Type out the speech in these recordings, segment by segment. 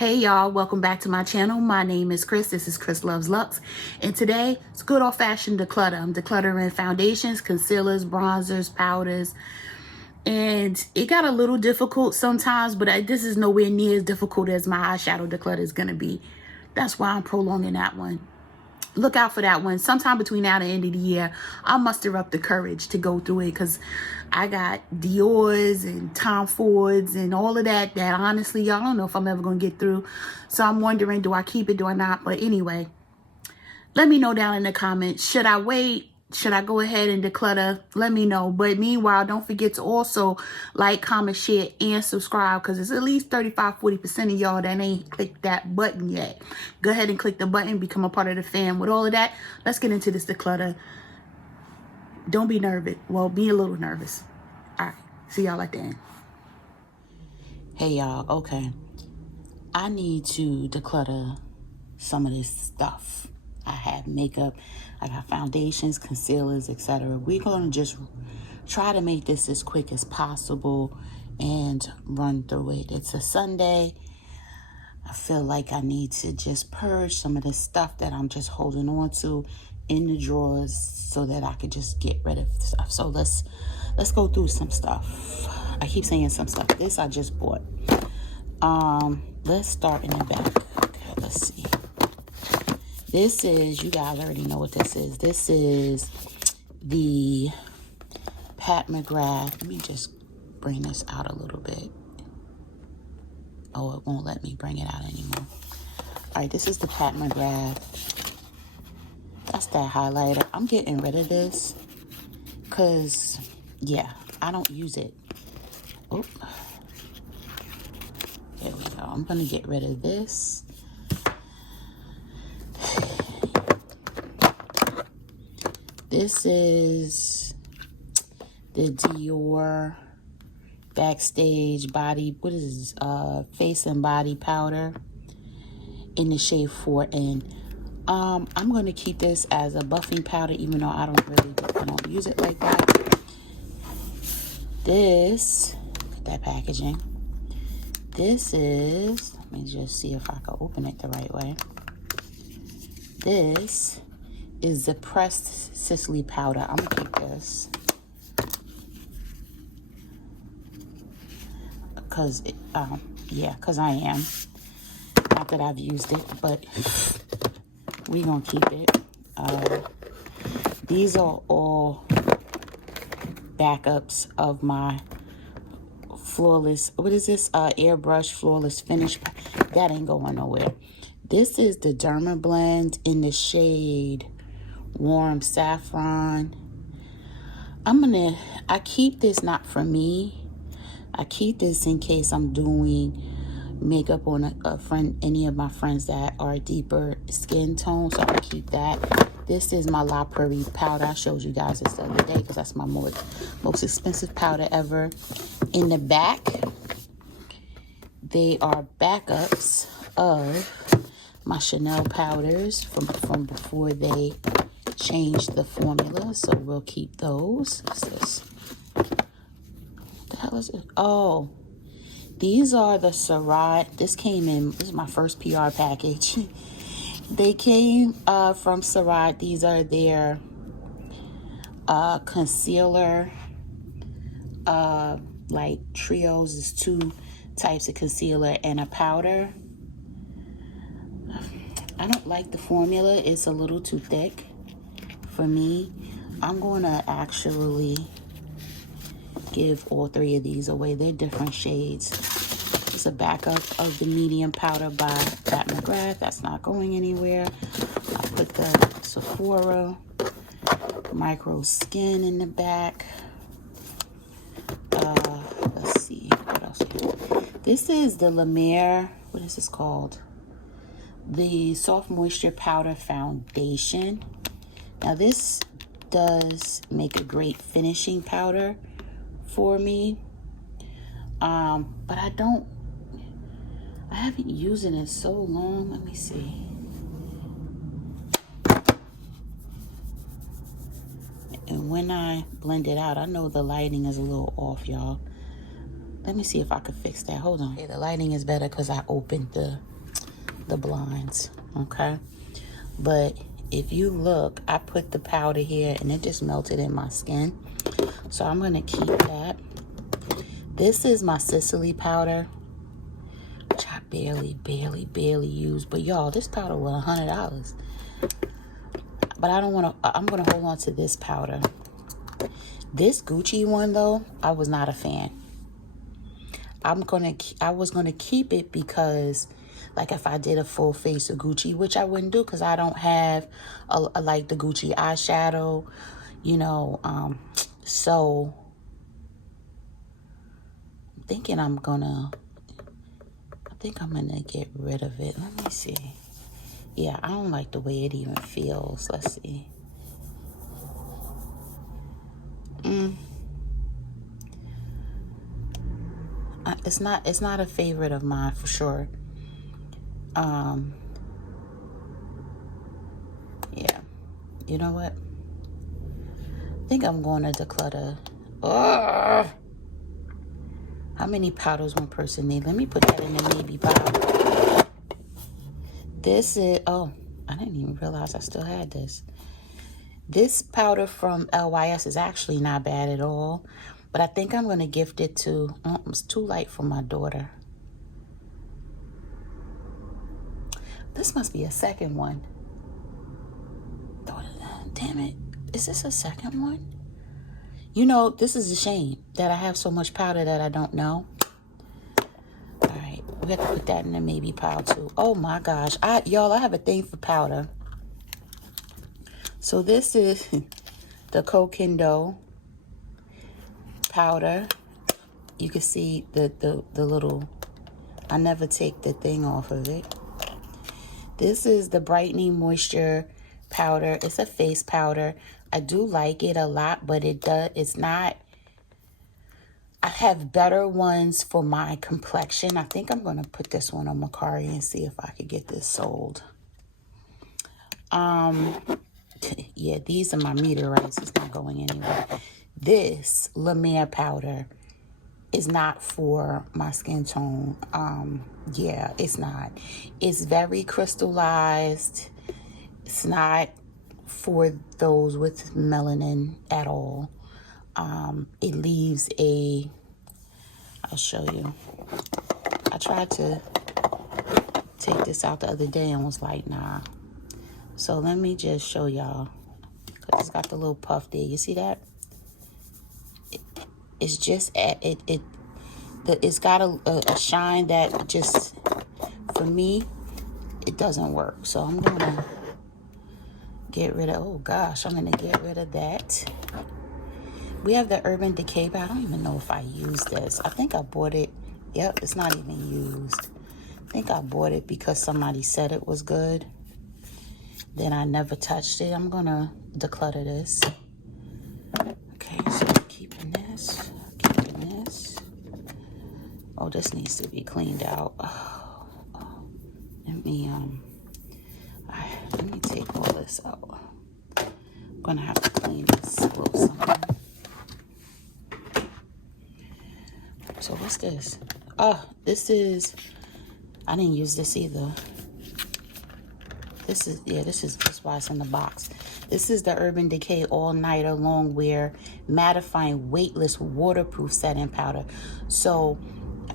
Hey y'all, welcome back to my channel. My name is Chris. This is Chris Loves Lux. And today it's good old fashioned declutter. I'm decluttering foundations, concealers, bronzers, powders. And it got a little difficult sometimes, but this is nowhere near as difficult as my eyeshadow declutter is going to be. That's why I'm prolonging that one. Look out for that one. Sometime between now and the end of the year, I'll muster up the courage to go through it because I got Dior's and Tom Ford's and all of that honestly, y'all, I don't know if I'm ever going to get through. So I'm wondering, do I keep it, do I not? But anyway, let me know down in the comments. Should I wait? Should I go ahead and declutter? Let me know. But meanwhile, don't forget to also like, comment, share, and subscribe because it's at least 35-40% of y'all that ain't clicked that button yet. Go ahead and click the button, become a part of the fam. With all of that, let's get into this declutter. Don't be nervous. Well, be a little nervous. All right. See y'all at the end. Hey, y'all. Okay. I need to declutter some of this stuff. I have makeup, I got foundations, concealers, etc. We're going to just try to make this as quick as possible and run through it. It's a Sunday. I feel like I need to just purge some of the stuff that I'm just holding on to in the drawers so that I could just get rid of stuff. So let's go through some stuff. I keep saying some stuff. This I just bought. Let's start in the back. Okay, let's see. This is, you guys already know what this is. This is the Pat McGrath. Let me just bring this out a little bit. Oh, it won't let me bring it out anymore. All right, this is the Pat McGrath. That's that highlighter. I'm getting rid of this because, yeah, I don't use it. Oh, there we go. I'm going to get rid of this. This is the Dior Backstage Body, what is this? Face and Body Powder in the shade 4N. I'm going to keep this as a buffing powder, even though I don't use it like that. This, look at that packaging. This is, let me just see if I can open it the right way. This is the pressed Sicily powder. I'm gonna keep this because because I am, not that I've used it, but we gonna keep it. These are all backups of my flawless, what is this, airbrush flawless finish. That ain't going nowhere. This is the Derma Blend in the shade Warm Saffron. I keep this not for me. I keep this in case I'm doing makeup on a friend, any of my friends that are deeper skin tone. So I'm gonna keep that. This is my La Prairie powder. I showed you guys this the other day because that's my most expensive powder ever. In the back, they are backups of my Chanel powders from before they changed the formula, so we'll keep those. What's this? What the hell is it? Oh, these are the Sephora. This is my first PR package. They came from Sephora. These are their concealer, like trios. Is 2 types of concealer and a powder. I don't like the formula. It's a little too thick for me. I'm going to actually give all 3 of these away. They're different shades. It's a backup of the medium powder by Pat McGrath. That's not going anywhere. I put the Sephora Micro Skin in the back. Let's see. What else? This is the La Mer. What is this called? The Soft Moisture Powder Foundation. Now this does make a great finishing powder for me, but I haven't used it in so long. Let me see. And when I blend it out, I know the lighting is a little off, y'all, Let me see if I could fix that. Hold on. Okay, the lighting is better because I opened the blinds. Okay. But if you look, I put the powder here and it just melted in my skin. So I'm going to keep that. This is my Sicily powder, which I barely use. But y'all, this powder was $100. But I don't want to, I'm going to hold on to this powder. This Gucci one though, I was not a fan. I was going to keep it because like if I did a full face of Gucci, which I wouldn't do because I don't have like the Gucci eyeshadow, you know, so I'm thinking I'm gonna get rid of it. Let me see. Yeah, I don't like the way it even feels. Let's see. It's not a favorite of mine for sure. Yeah, you know what? I think I'm going to declutter. Ugh. How many powders one person need? Let me put that in the maybe powder. This is, oh, I didn't even realize I still had this. This powder from LYS is actually not bad at all. But I think I'm going to gift it to, it's too light for my daughter. This must be a second one. Damn it. Is this a second one? You know, this is a shame that I have so much powder that I don't know. All right. We have to put that in the maybe pile too. Oh my gosh. Y'all, I have a thing for powder. So this is the Coquindo powder. You can see the little, I never take the thing off of it. This is the Brightening Moisture powder. It's a face powder. I do like it a lot, but it's not, I have better ones for my complexion. I think I'm going to put this one on Macari and see if I could get this sold. Yeah, these are my meteorites. It's not going anywhere. This La Mer powder is not for my skin tone. Yeah, it's not. It's very crystallized. It's not for those with melanin at all. It leaves I'll show you. I tried to take this out the other day and was like, nah. So let me just show y'all. Cause it's got the little puff there. You see that? It's just it's got a shine that just, for me, it doesn't work. So I'm gonna get rid of, oh gosh, I'm gonna get rid of that. We have the Urban Decay, but I don't even know if I use this. I think I bought it. Yep, it's not even used. I think I bought it because somebody said it was good. Then I never touched it. I'm gonna declutter this. Okay, so I'm keeping this. Oh, this needs to be cleaned out. Oh. Let me take all this out. I'm gonna have to clean this a little something. So what's this? Oh, this is, I didn't use this either. This is why it's in the box. This is the Urban Decay All Nighter Long Wear Mattifying Weightless Waterproof Setting Powder. So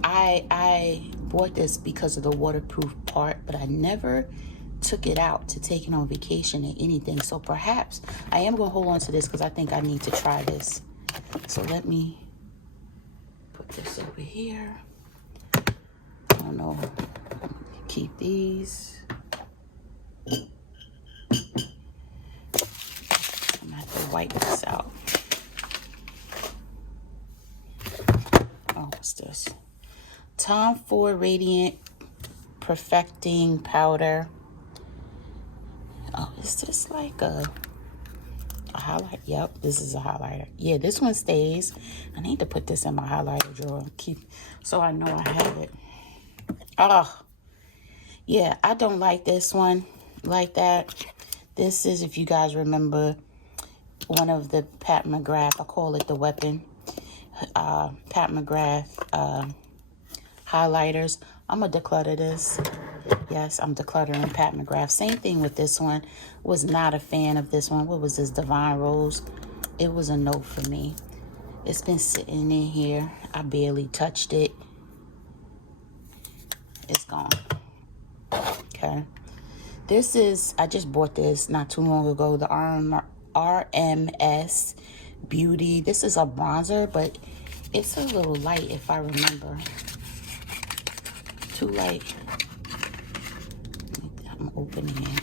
I bought this because of the waterproof part, but I never took it out to take it on vacation or anything. So perhaps I am going to hold on to this because I think I need to try this. So let me put this over here. I don't know. Keep these. I'm going to have to wipe this out. Oh, what's this? Tom Ford Radiant Perfecting Powder. Oh, is this like a highlight? Yep, this is a highlighter. Yeah, this one stays. I need to put this in my highlighter drawer. So I know I have it. Oh, yeah, I don't like this one like that. This is, if you guys remember, one of the Pat McGrath. I call it the weapon. Pat McGrath highlighters. I'm going to declutter this. Yes, I'm decluttering Pat McGrath. Same thing with this one. Was not a fan of this one. What was this? Divine Rose. It was a no for me. It's been sitting in here. I barely touched it. It's gone. Okay. This is, I just bought this not too long ago. The RMS Beauty. This is a bronzer, but it's a little light if I remember. Too light. I'm opening it.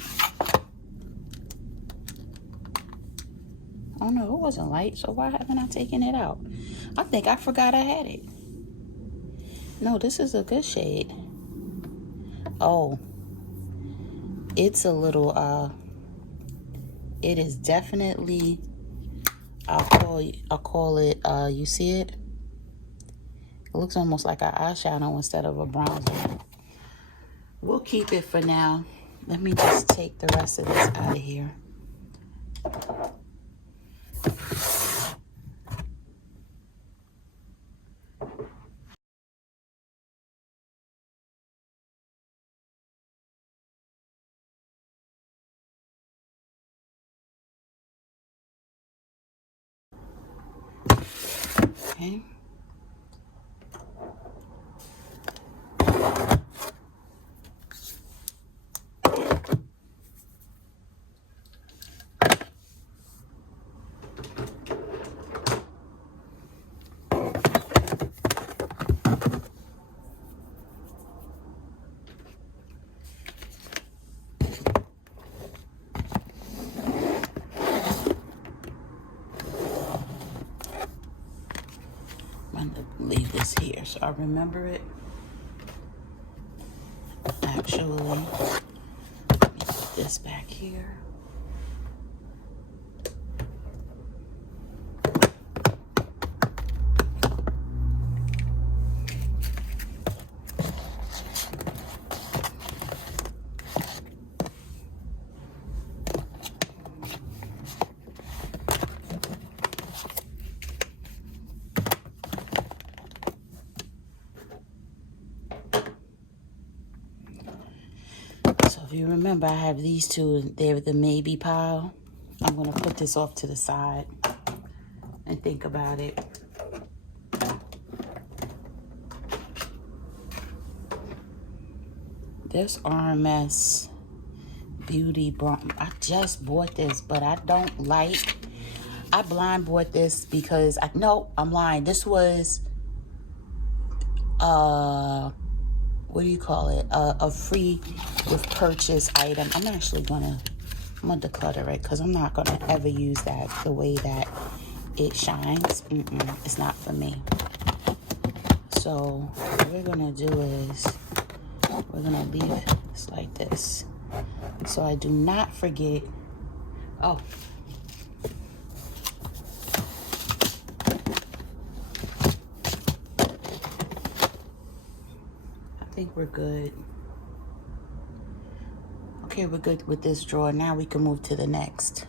Oh no, it wasn't light, so why haven't I taken it out? I think I forgot I had it. No, this is a good shade. Oh, it's a little, it is definitely, I'll call it, you see it? It looks almost like an eyeshadow instead of a bronzer. We'll keep it for now. Let me just take the rest of this out of here. Okay. Leave this here so I remember it. Actually, let me put this back here. If you remember, I have these two. They're the maybe pile. I'm going to put this off to the side and think about it. This RMS Beauty Bronze. I just bought this, but I don't like. I blind bought this because I'm lying. This was what do you call it? A free with purchase item. I'm gonna declutter it because I'm not gonna ever use that the way that it shines. It's not for me. So what we're gonna do is we're gonna leave it like this, so I do not forget. Oh. I think we're good. Okay, we're good with this drawer. Now we can move to the next.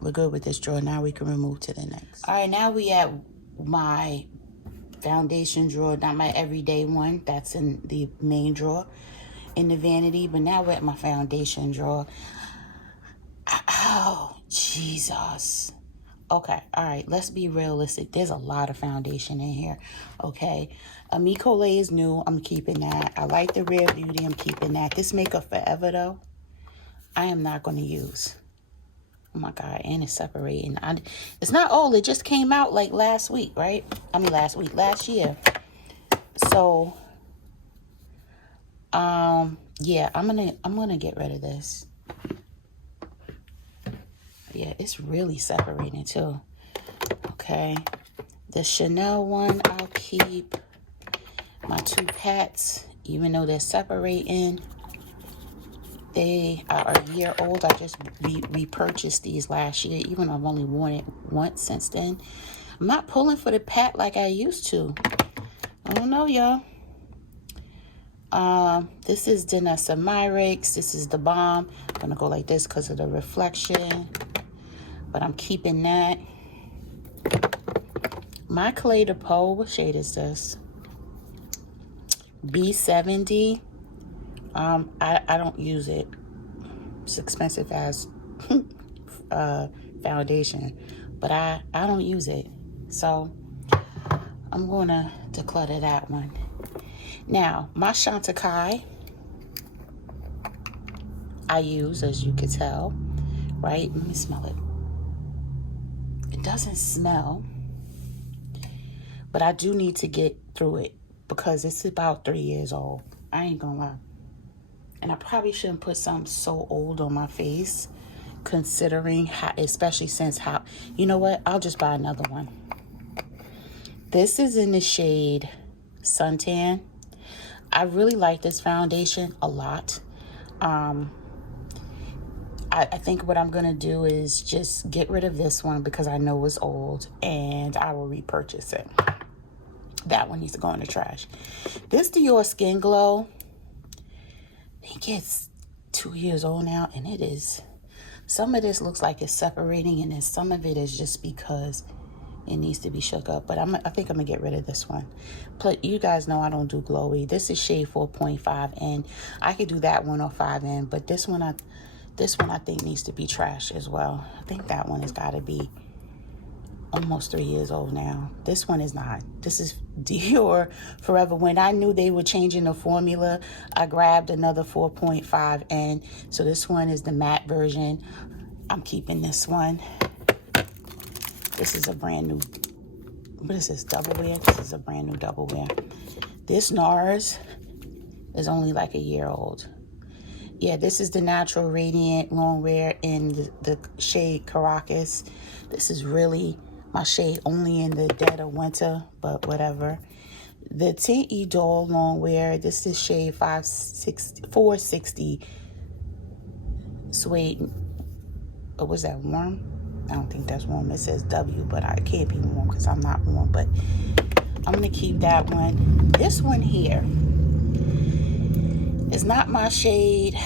We're good with this drawer. Now we can move to the next. All right, now we at my foundation drawer, not my everyday one. That's in the main drawer in the vanity. But now we're at my foundation drawer. Oh, Jesus. Okay, all right, let's be realistic. There's a lot of foundation in here, okay? Amicole is new. I'm keeping that. I like the Rare Beauty. I'm keeping that. This Makeup Forever, though, I am not going to use. Oh, my God, and it's separating. It's not old. It just came out, like, last week, right? I mean, last year. So, yeah, I'm gonna get rid of this. Yeah, it's really separating too. Okay, the Chanel one I'll keep. My two Pats, even though they're separating, they are a year old. I just repurchased these last year, even though I've only worn it once since then. I'm not pulling for the Pat like I used to. I don't know, y'all. This is Danessa Myrix. This is the Bomb. I'm gonna go like this because of the reflection, but I'm keeping that. My Clay de Peau, what shade is this? B70. I don't use it. It's expensive as foundation, but I don't use it. So I'm gonna declutter that one. Now, my Chantecaille I use, as you can tell, right? Let me smell it. It doesn't smell, but I do need to get through it because it's about 3 years old. I ain't gonna lie. And I probably shouldn't put something so old on my face, considering how, especially since how, you know what? I'll just buy another one. This is in the shade Suntan. I really like this foundation a lot. I think what I'm going to do is just get rid of this one because I know it's old and I will repurchase it. That one needs to go in the trash. This Dior Skin Glow, I think it's 2 years old now, and it is. Some of this looks like it's separating, and then some of it is just because it needs to be shook up. But I think I'm going to get rid of this one. But you guys know I don't do glowy. This is shade 4.5N. I could do that one or 5N, but this one I think needs to be trash as well. I think that one has got to be almost 3 years old now. This one is not. This is Dior Forever. When I knew they were changing the formula, I grabbed another 4.5N. So this one is the matte version. I'm keeping this one. This is a brand new, what is this, double wear? This is a brand new double wear. This NARS is only like a year old. Yeah, this is the Natural Radiant Long Wear in the shade Caracas. This is really my shade only in the dead of winter, but whatever. The Tint Idole Long Wear, this is shade 460 Suede. Oh, was that warm? I don't think that's warm. It says W, but it can't be warm because I'm not warm. But I'm going to keep that one. This one here is not my shade.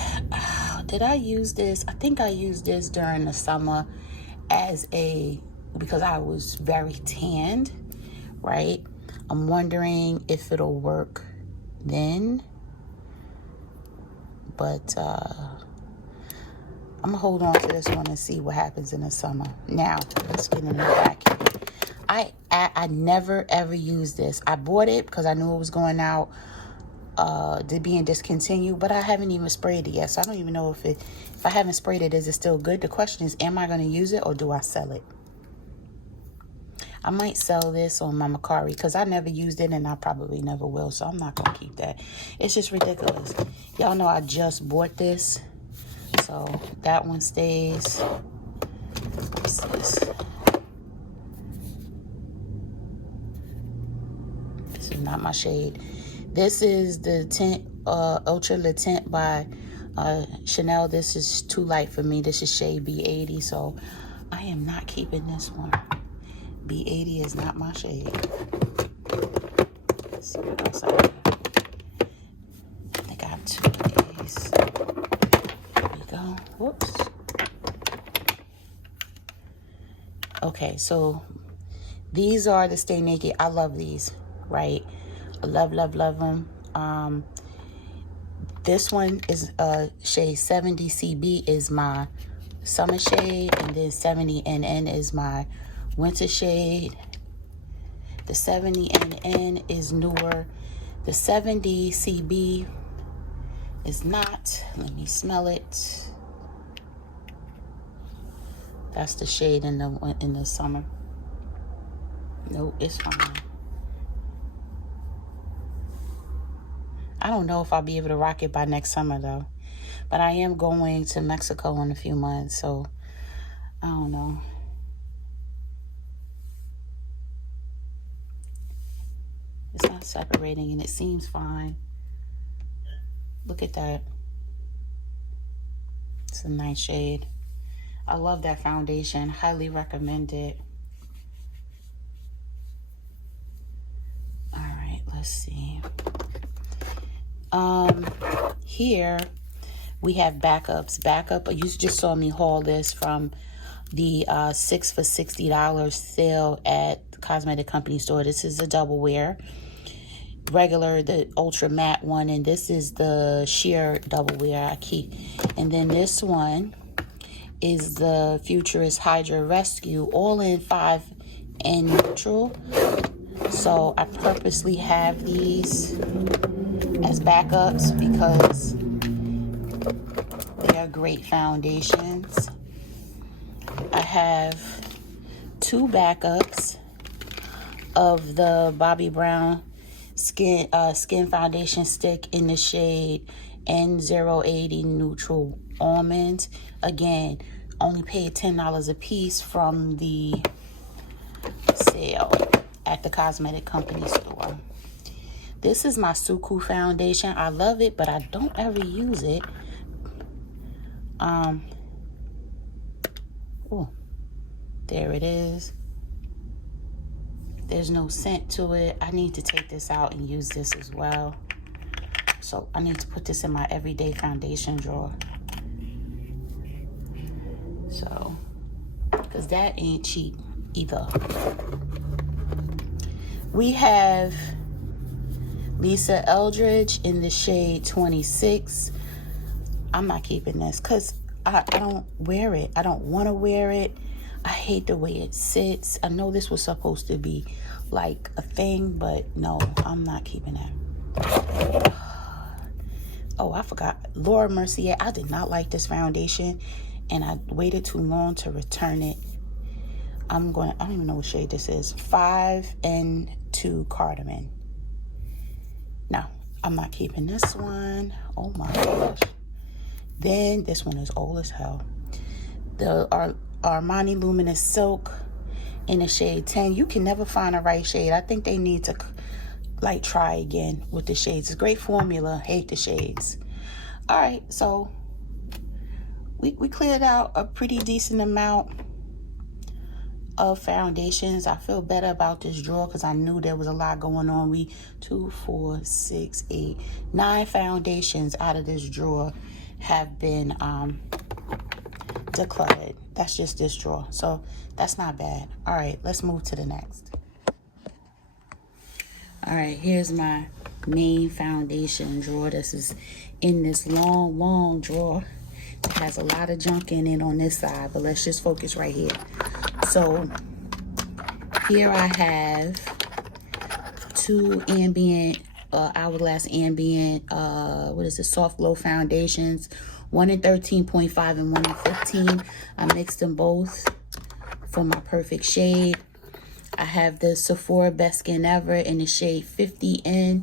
Did I use this? I think I used this during the summer because I was very tanned, right? I'm wondering if it'll work then. But I'm gonna hold on to this one and see what happens in the summer. Now, let's get in the back. I never ever used this. I bought it because I knew it was going out to being discontinued, but I haven't even sprayed it yet. So I don't even know if I haven't sprayed it, is it still good? The question is, am I gonna use it or do I sell it? I might sell this on my Macari because I never used it and I probably never will. So I'm not gonna keep that. It's just ridiculous. Y'all know I just bought this. So that one stays. What's this? This is not my shade. This is the Tint Ultra Le Tint by Chanel. This is too light for me. This is shade B80. So I am not keeping this one. B80 is not my shade. Let's see what else I have. I think I have 2 of these. Go. Whoops. Okay, so these are the Stay Naked. I love these, right? I love them. This one is shade 70 CB is my summer shade, and then 70 NN is my winter shade. The 70 NN is newer. The 70 CB is not. Let me smell it. That's the shade in the summer. Nope, it's fine. I don't know if I'll be able to rock it by next summer though. But I am going to Mexico in a few months, so I don't know. It's not separating and it seems fine. Look at that. It's a nice shade. I love that foundation. Highly recommend it. All right, let's see. Here we have backups. You just saw me haul this from the 6 for $60 sale at cosmetic company store. This is a double wear. Regular, the ultra matte one, and this is the sheer double wear I keep. And then this one is the Futurist Hydra Rescue, all in 5 and neutral. So I purposely have these as backups because they are great foundations. I have 2 backups of the Bobbi Brown skin foundation stick in the shade N080 Neutral Almond. Again, only paid $10 a piece from the sale at the cosmetic company store. This is my Suku foundation. I love it, but I don't ever use it. Oh, there it is. There's no scent to it. I need to take this out and use this as well. So I need to put this in my everyday foundation drawer. So, because that ain't cheap either. We have Lisa Eldridge in the shade 26. I'm not keeping this because I don't wear it. I don't want to wear it. I hate the way it sits. I know this was supposed to be like a thing, but no, I'm not keeping that. Oh, I forgot. Laura Mercier. I did not like this foundation, and I waited too long to return it. I don't even know what shade this is. 5N2 Cardamom. No, I'm not keeping this one. Oh my gosh. Then this one is old as hell. The Armani Luminous Silk in the shade 10. You can never find a right shade. I think they need to like try again with the shades. It's a great formula. Hate the shades. All right, so we cleared out a pretty decent amount of foundations. I feel better about this drawer because I knew there was a lot going on. 2, 4, 6, 8, 9 foundations out of this drawer have been decluttered. That's just this drawer, so that's not bad. All right, let's move to the next. All right, here's my main foundation drawer. This is in this long drawer. It has a lot of junk in it on this side, but let's just focus right here. So here I have 2 ambient Hourglass ambient soft glow foundations, one in 13.5 and one in 15. I mixed them both for my perfect shade. I have the Sephora Best Skin Ever in the shade 50N.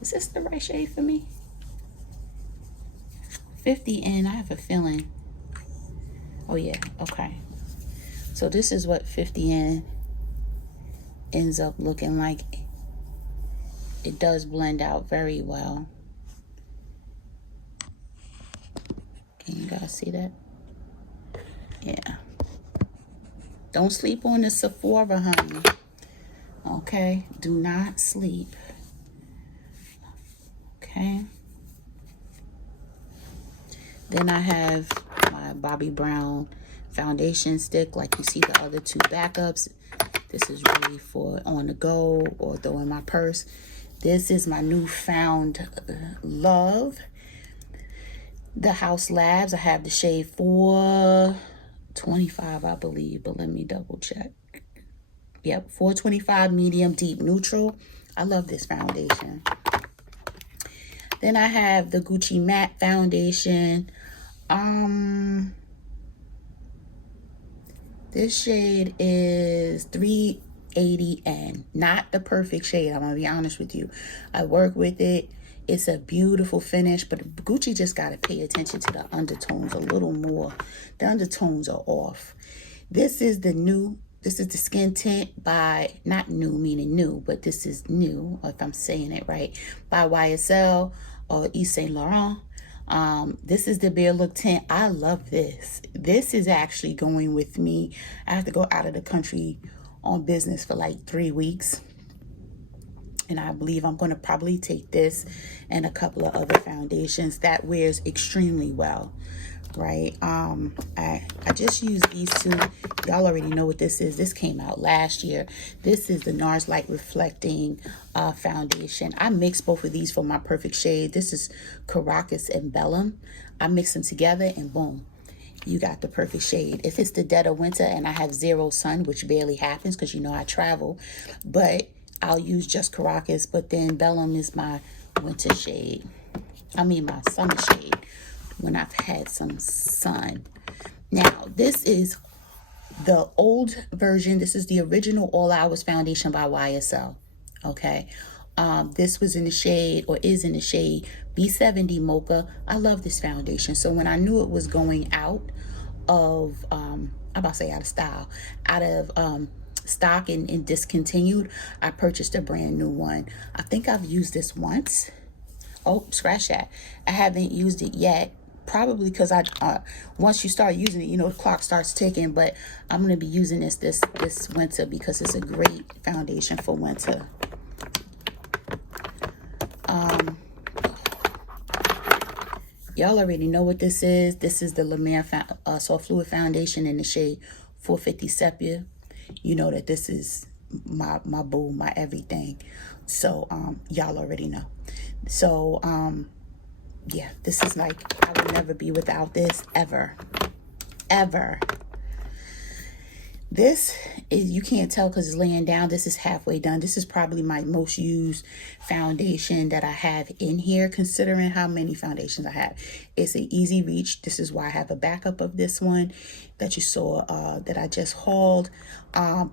Is this the right shade for me? 50N, I have a feeling. Oh yeah, okay. So this is what 50N ends up looking like. It does blend out very well. Can you guys see that? Yeah. Don't sleep on the Sephora, honey. Okay? Do not sleep. Okay? Then I have my Bobbi Brown foundation stick. Like you see the other 2 backups. This is really for on the go or throw in my purse. This is my newfound love. The House Labs. I have the shade 425, I believe, but let me double check. Yep, 425 medium deep neutral. I love this foundation. Then I have the Gucci matte foundation. This shade is 380N. Not the perfect shade, I'm gonna be honest with you. I work with it. It's a beautiful finish, but Gucci just got to pay attention to the undertones a little more. The undertones are off. This is the skin tint by, not new meaning new, but this is new, if I'm saying it right, by YSL or Yves Saint Laurent. This is the Bare Look tint. I love this. This is actually going with me. I have to go out of the country on business for like 3 weeks. And I believe I'm going to probably take this and a couple of other foundations. That wears extremely well. right? I just used these two. Y'all already know what this is. This came out last year. This is the NARS Light Reflecting foundation. I mixed both of these for my perfect shade. This is Caracas and Bellum. I mix them together and boom, you got the perfect shade. If it's the dead of winter and I have zero sun, which barely happens because you know I travel, but I'll use just Caracas, but then Bellum is my winter shade. I mean my summer shade when I've had some sun. Now, this is the old version. This is the original All Hours foundation by YSL. Okay. This was in the shade, or is in the shade, B70 Mocha. I love this foundation. So when I knew it was going out of, I'm about to say out of style, out of stock and discontinued, I purchased a brand new one. I think I've used this once. Oh, scratch that. I haven't used it yet. Probably because once you start using it, you know, the clock starts ticking. But I'm going to be using this winter because it's a great foundation for winter. Y'all already know what this is. This is the La Mer Soft Fluid Foundation in the shade 450 Sepia. You know that this is my boo, my everything. So y'all already know. So yeah, this is like, I would never be without this, ever. This is, you can't tell because it's laying down. This is halfway done. This is probably my most used foundation that I have in here, considering how many foundations I have. It's an easy reach. This is why I have a backup of this one that you saw that I just hauled.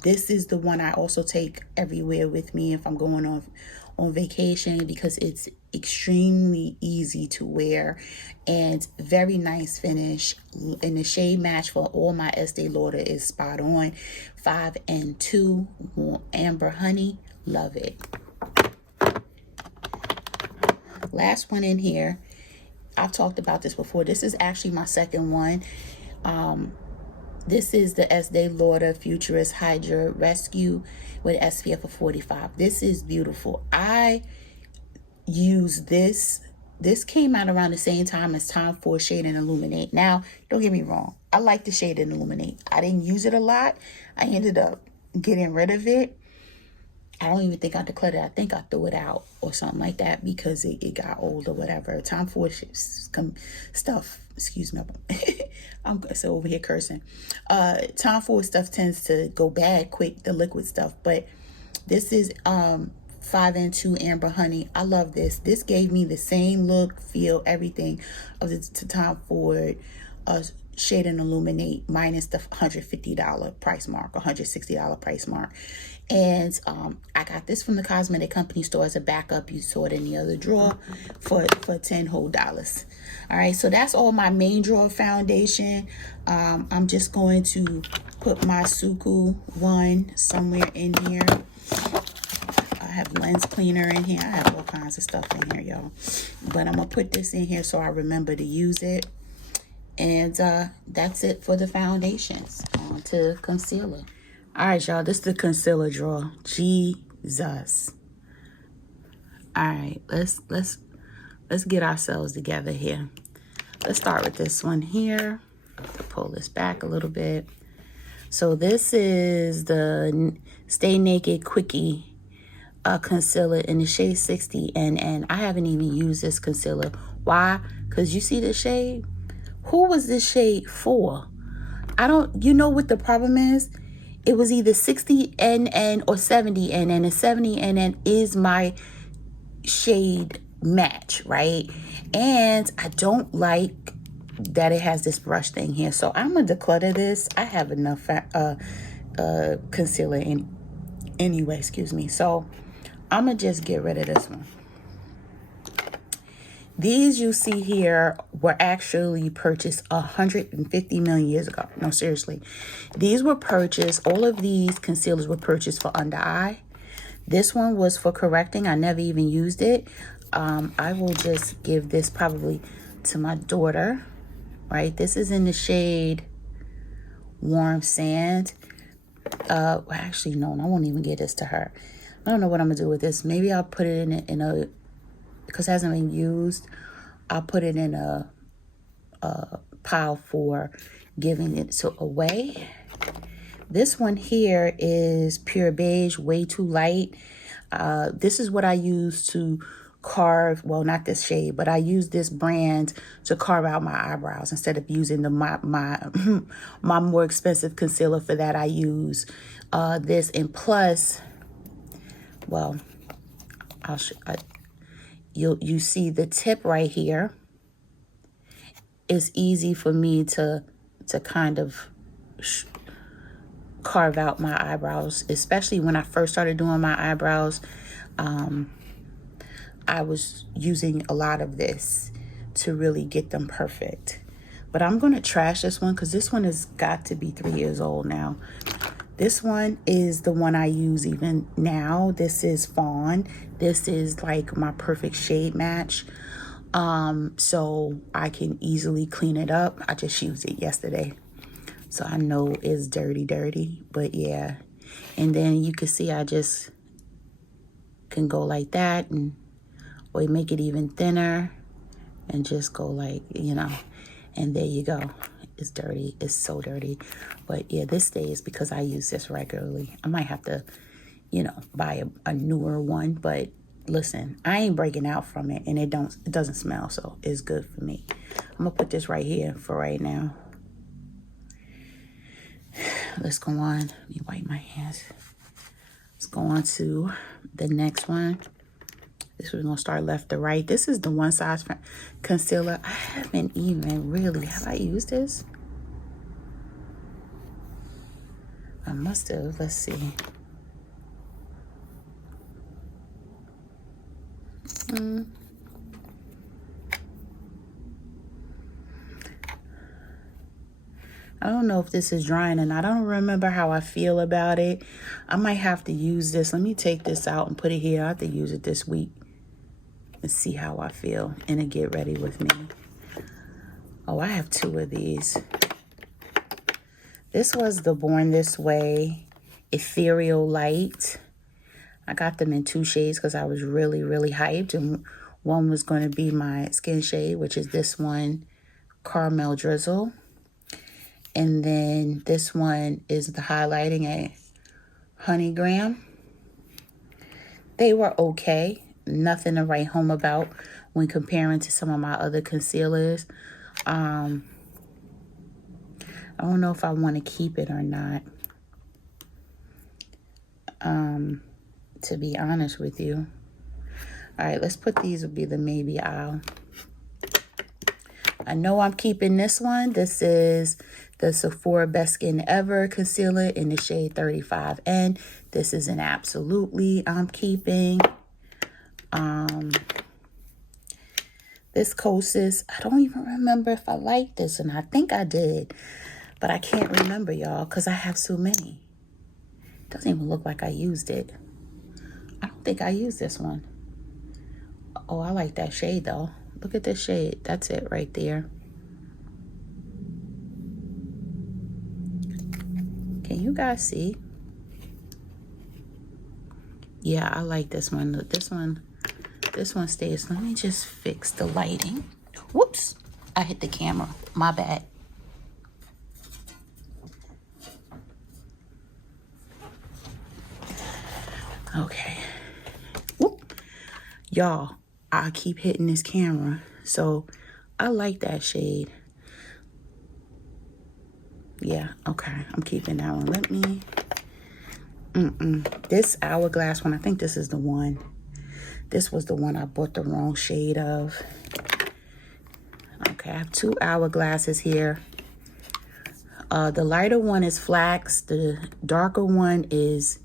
This is the one I also take everywhere with me if I'm going on vacation, because it's extremely easy to wear and very nice finish. And the shade match for all my Estee Lauder is spot on. 5 and 2 Amber Honey. Love it. Last one in here. I've talked about this before. This is actually my second one. This is the Estee Lauder Futurist Hydra Rescue with SPF of 45. This is beautiful. I use this. This came out around the same time as Tom Ford Shade and Illuminate. Now, don't get me wrong. I like the Shade and Illuminate. I didn't use it a lot. I ended up getting rid of it. I don't even think I decluttered it. I think I threw it out or something like that because it got old or whatever. Tom Ford stuff, excuse me, I'm so over here cursing. Tom Ford stuff tends to go bad quick, the liquid stuff. But this is 5 and 2 Amber Honey. I love this. This gave me the same look, feel, everything of the Tom Ford Shade and Illuminate minus the $150 price mark, $160 price mark. And I got this from the cosmetic company store as a backup. You saw it in the other drawer for $10 whole. All right, so that's all my main drawer foundation. I'm just going to put my Suku one somewhere in here. I have lens cleaner in here. I have all kinds of stuff in here, y'all. But I'm going to put this in here so I remember to use it. And that's it for the foundations. On to concealer. All right, y'all. This is the concealer drawer. Jesus. All right, let's get ourselves together here. Let's start with this one here. Pull this back a little bit. So this is the Stay Naked Quickie concealer in the shade 60, and I haven't even used this concealer. Why? Because you see the shade. Who was this shade for? I don't, you know what the problem is? It was either 60 NN or 70 NN, and 70 NN is my shade match, right? And I don't like that it has this brush thing here. So I'm gonna declutter this. I have enough concealer in anyway, excuse me. So I'm gonna just get rid of this one. These you see here were actually purchased 150 million years ago. No, seriously. These were purchased, all of these concealers were purchased for under eye. This one was for correcting. I never even used it. I will just give this probably to my daughter, right? This is in the shade Warm Sand. Actually, no, I won't even give this to her. I don't know what I'm gonna do with this. Maybe I'll put it in a because it hasn't been used. I'll put it in a pile for giving it away. This one here is pure beige, way too light. This is what I use to carve, well, not this shade, but I use this brand to carve out my eyebrows. Instead of using my my more expensive concealer for that, I use this. And plus, well, you see the tip right here. It's easy for me to kind of carve out my eyebrows, especially when I first started doing my eyebrows. I was using a lot of this to really get them perfect. But I'm going to trash this one because this one has got to be 3 years old now. This one is the one I use even now. This is Fawn. This is like my perfect shade match. So I can easily clean it up. I just used it yesterday, so I know it's dirty, but yeah. And then you can see I just can go like that, and or make it even thinner and just go like, you know, and there you go. It's dirty. It's so dirty. But yeah, this stays because I use this regularly. I might have to, you know, buy a newer one, but listen, I ain't breaking out from it, and it doesn't smell, so it's good for me. I'm gonna put this right here for right now. Let's go on. Let me wipe my hands. Let's go on to the next one. This we're gonna start left to right. This is the one size concealer. I haven't even really, have I used this? I must have. Let's see. I don't know if this is drying, and I don't remember how I feel about it. I might have to use this. Let me take this out and put it here. I have to use it this week and see how I feel and then get ready with me. Oh, I have 2 of these. This was the Born This Way Ethereal Light. I got them in 2 shades because I was really, really hyped. And one was going to be my skin shade, which is this one, Caramel Drizzle. And then this one is the highlighting at Honey Graham. They were okay. Nothing to write home about when comparing to some of my other concealers. I don't know if I want to keep it or not. To be honest with you. All right, let's put these would be the maybe aisle. I know I'm keeping this one. This is the Sephora Best Skin Ever Concealer in the shade 35N. This is an absolutely I'm keeping. This Kosas, I don't even remember if I liked this, and I think I did, but I can't remember, y'all, because I have so many. It doesn't even look like I used it. I don't think I used this one. Oh, I like that shade, though. Look at this shade. That's it right there. Can you guys see? Yeah, I like this one. Look, this one stays. Let me just fix the lighting. Whoops. I hit the camera. My bad. Okay. Whoop. Y'all, I keep hitting this camera. So, I like that shade. Yeah, okay. I'm keeping that one. Let me... This Hourglass one, I think this is the one. This was the one I bought the wrong shade of. Okay, I have 2 Hourglasses here. The lighter one is Flax. The darker one is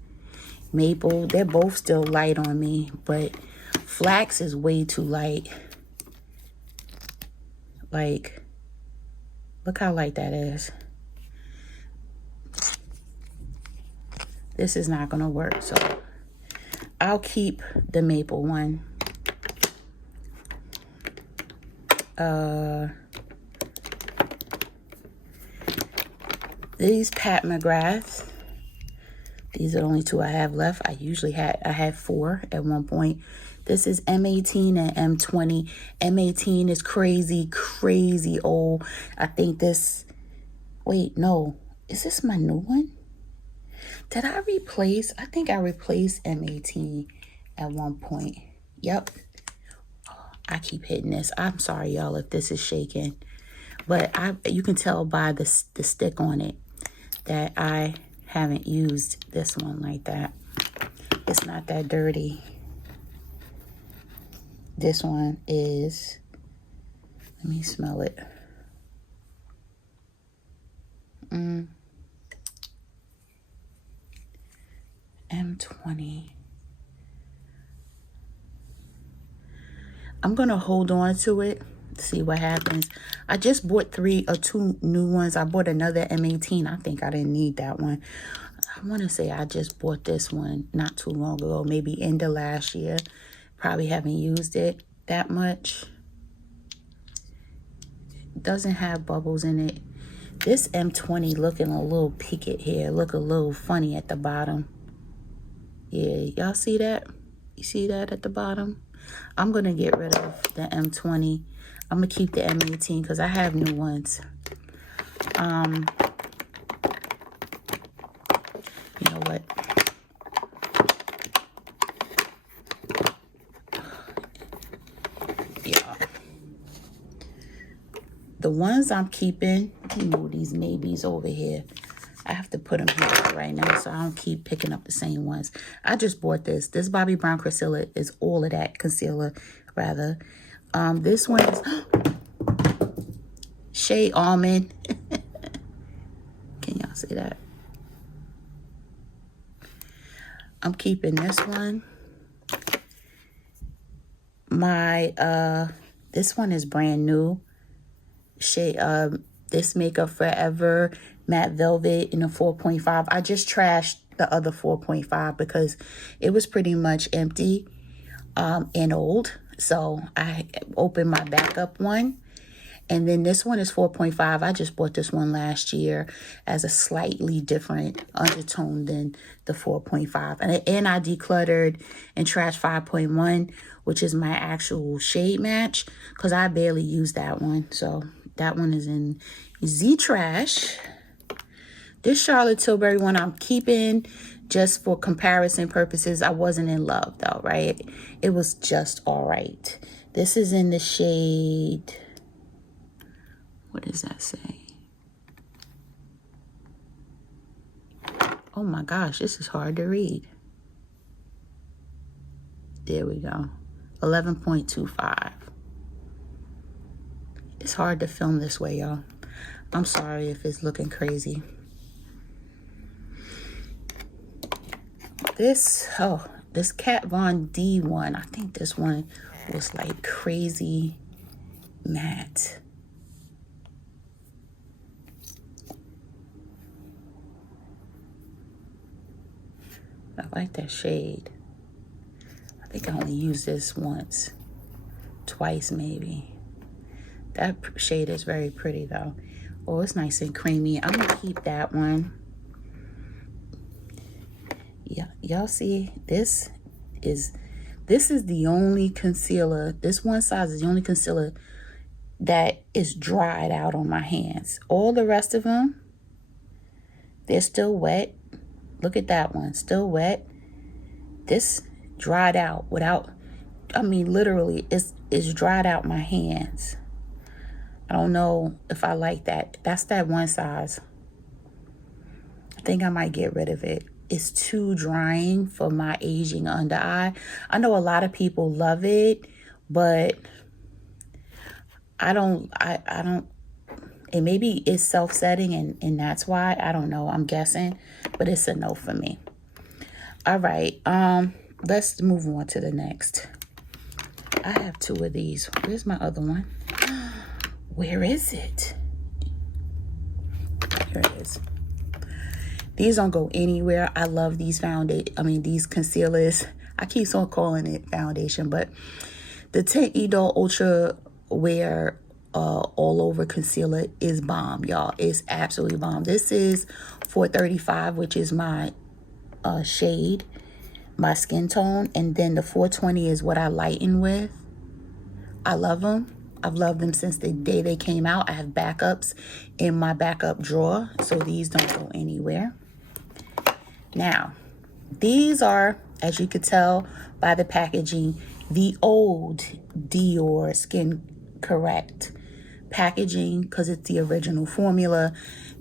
Maple. They're both still light on me, but Flax is way too light. Like, look how light that is. This is not gonna work, so I'll keep the Maple one. These Pat McGrath. These are the only 2 I have left. I had 4 at one point. This is M18 and M20. M18 is crazy, crazy old. I think this, wait, no. Is this my new one? Did I replace? I think I replaced M18 at one point. Yep. I keep hitting this. I'm sorry, y'all, if this is shaking. But you can tell by the stick on it that I haven't used this one like that. It's not that dirty. This one is, let me smell it. M20. I'm going to hold on to it, see what happens. I just bought 2 new ones. I bought another M18. I think I didn't need that one. I want to say I just bought this one not too long ago, maybe end of last year. Probably haven't used it that much. It doesn't have bubbles in it. This M20 looking a little peaked here. Look a little funny at the bottom. Yeah, y'all see that? You see that at the bottom? I'm going to get rid of the M20. I'm going to keep the M18 because I have new ones. You know what? Yeah. The ones I'm keeping, let me move these maybes over here. I have to put them here right now so I don't keep picking up the same ones. I just bought this. This Bobbi Brown concealer is all of that concealer, rather. This one is Shea Almond. Can y'all see that? I'm keeping this one. This one is brand new. This Makeup Forever Matte Velvet in a 4.5. I just trashed the other 4.5 because it was pretty much empty and old. So I opened my backup one. And then this one is 4.5. I just bought this one last year as a slightly different undertone than the 4.5. And I decluttered and trashed 5.1, which is my actual shade match, because I barely use that one. So that one is in Z Trash. This Charlotte Tilbury one I'm keeping just for comparison purposes. I wasn't in love though, right? It was just all right. This is in the shade... What does that say? Oh my gosh, this is hard to read. There we go. 11.25. It's hard to film this way, y'all. I'm sorry if it's looking crazy. This Kat Von D one, I think this one was like crazy matte. I like that shade. I think I only used this once. Twice, maybe. That shade is very pretty, though. Oh, it's nice and creamy. I'm going to keep that one. Yeah, y'all see? This is the only concealer. This one size is the only concealer that is dried out on my hands. All the rest of them, they're still wet. Look at that one, still wet. This dried out without, I mean, literally, it's dried out my hands. I don't know if I like that. That's that one size. I think I might get rid of it. It's too drying for my aging under eye. I know a lot of people love it, but I don't, and maybe it's self-setting and that's why. I don't know. I'm guessing. But it's a no for me. All right. Let's move on to the next. I have 2 of these. Where's my other one? Where is it? Here it is. These don't go anywhere. I love these these concealers. I keep on calling it foundation, but the Tint Idol Ultra Wear all over concealer is bomb, y'all. It's absolutely bomb. This is 435, which is my shade. my skin tone. And then the 420 is what I lighten with. I love them. I've loved them since the day they came out. I have backups in my backup drawer, so these don't go anywhere. Now, these are, as you could tell by the packaging, the old Dior Skin Correct packaging, because it's the original formula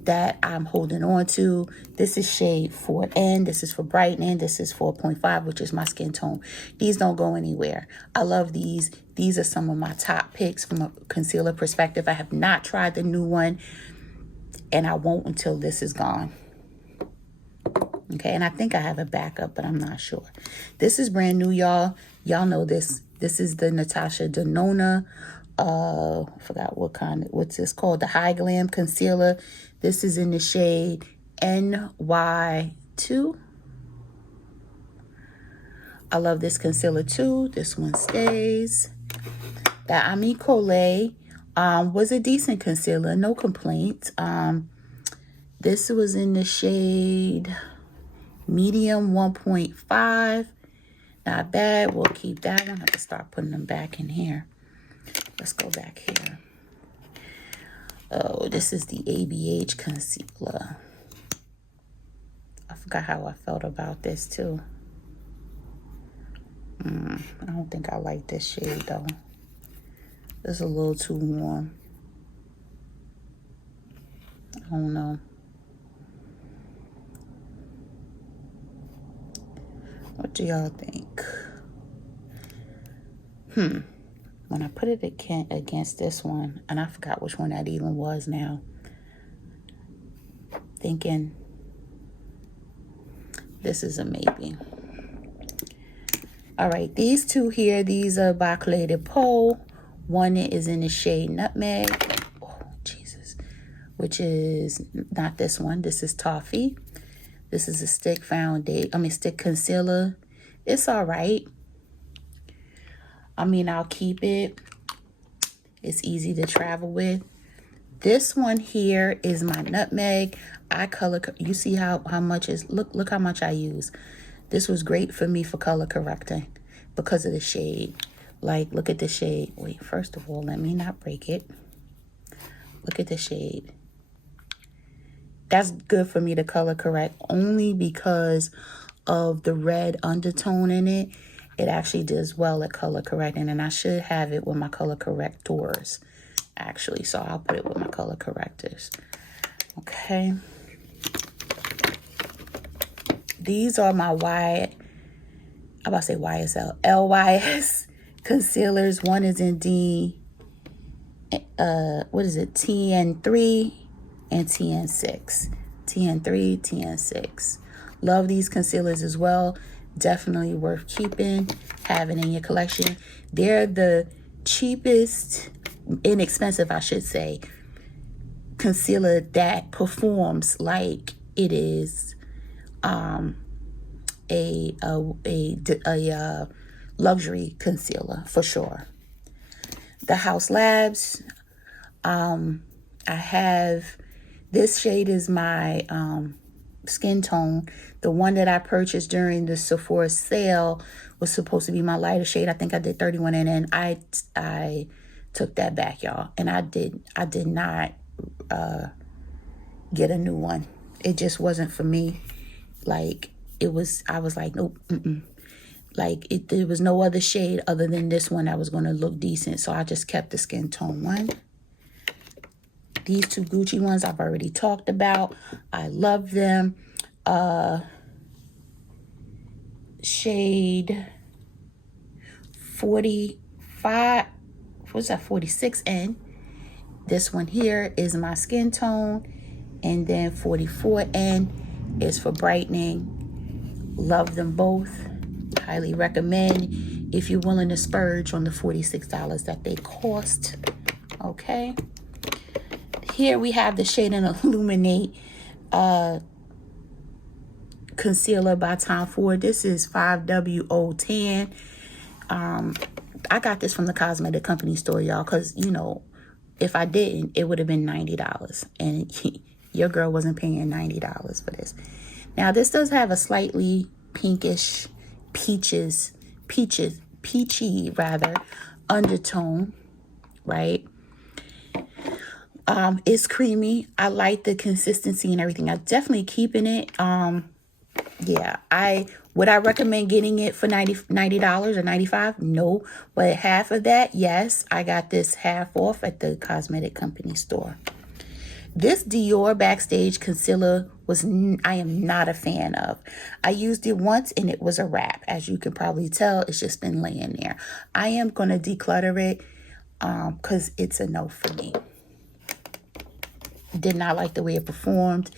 that I'm holding on to. This is shade 4N. This is for brightening. This is 4.5, which is my skin tone. These don't go anywhere. I love these. These are some of my top picks from a concealer perspective. I have not tried the new one, and I won't until this is gone. Okay, and I think I have a backup, but I'm not sure. This is brand new, y'all. Y'all know this. This is the Natasha Denona. I forgot what's this called? The High Glam Concealer. This is in the shade NY2. I love this concealer too. This one stays. The Ami Collet was a decent concealer, no complaints. This was in the shade medium 1.5. Not bad. We'll keep that one. I have to start putting them back in here. Let's go back here. Oh, this is the ABH concealer. I forgot how I felt about this too. I don't think I like this shade though. It's a little too warm. I don't know. What do y'all think? When I put it against this one, and I forgot which one that even was now. Thinking this is a maybe. All right, these two here, these are by Clé de Peau. One is in the shade Nutmeg. Oh, Jesus. Which is not this one. This is Toffee. This is a stick stick concealer. It's all right. I mean, I'll keep it. It's easy to travel with. This one here is my Nutmeg. You see how much is, look how much I use. This was great for me for color correcting because of the shade. Like, look at the shade. Wait, first of all, let me not break it. Look at the shade. That's good for me to color correct only because of the red undertone in it. It actually does well at color correcting, and I should have it with my color correctors, actually. So I'll put it with my color correctors. Okay. These are my LYS concealers. One is in TN3 and TN6. TN3, TN6. Love these concealers as well. Definitely worth keeping, having in your collection. They're the cheapest, inexpensive, I should say, concealer that performs like it is a luxury concealer for sure. The House Labs, I have, this shade is my skin tone. The one that I purchased during the Sephora sale was supposed to be my lighter shade. I think I did 31 in, and I took that back, y'all. And I did not get a new one. It just wasn't for me. Like, I was like, nope, Like, there was no other shade other than this one that was going to look decent. So I just kept the skin tone one. These two Gucci ones I've already talked about. I love them. Shade 45, what's that, 46N. This one here is my skin tone. And then 44N is for brightening. Love them both. Highly recommend if you're willing to splurge on the $46 that they cost. Okay. Here we have the Shade and Illuminate concealer by Tom Ford. This is 5WO10. I got this from the cosmetic company store, y'all, because, you know, if I didn't, it would have been $90. And your girl wasn't paying $90 for this. Now, this does have a slightly pinkish peachy rather undertone, right? It's creamy. I like the consistency and everything. I'm definitely keeping it. Yeah, would I recommend getting it for $90 or $95? No, but half of that, yes. I got this half off at the cosmetic company store. This Dior Backstage Concealer I am not a fan of. I used it once and it was a wrap. As you can probably tell, it's just been laying there. I am going to declutter it because it's a no for me. Did not like the way it performed.